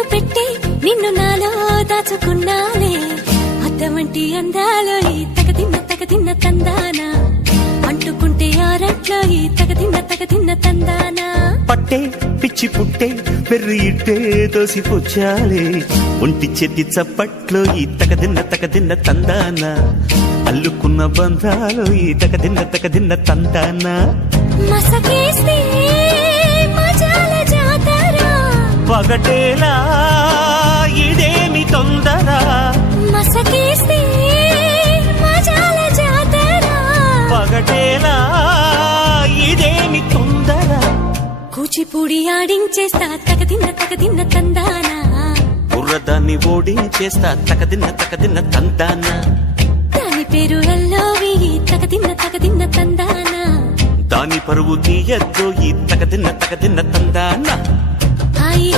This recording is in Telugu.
కన్ను పెట్టి నిన్ను నాలో దాచుకున్నాలే అద్దమంటి అందాలో ఈ తగదిన్న తందానా అంటుకుంటే ఆరట్లో ఈ తగదిన్న తందానా పట్టే పిచ్చి పుట్టే పెర్రి ఇట్టే దోసిపుచ్చాలే ఒంటి చేతి చప్పట్లో ఈ తగదిన్న తందాన అల్లుకున్న బంధాలు ఈ తగదిన్న తందాన మసకేస్తే మజాల జాతర పగటేలా ఇదేమి తొందర మసకేస్తే మజాల జాతర పగటేలా ఇదేమి తొందర కూచిపూడి ఆడించేస్తా తగదిన్న తందానా బుర్రదాన్ని ఓడించేస్తా తగదిన్న తందాన దాని పేరు ఎల్లోవి తగదిన్న తందానా దాని పరువు తీయద్దు ఈ తగదిన్న తందాన హాయి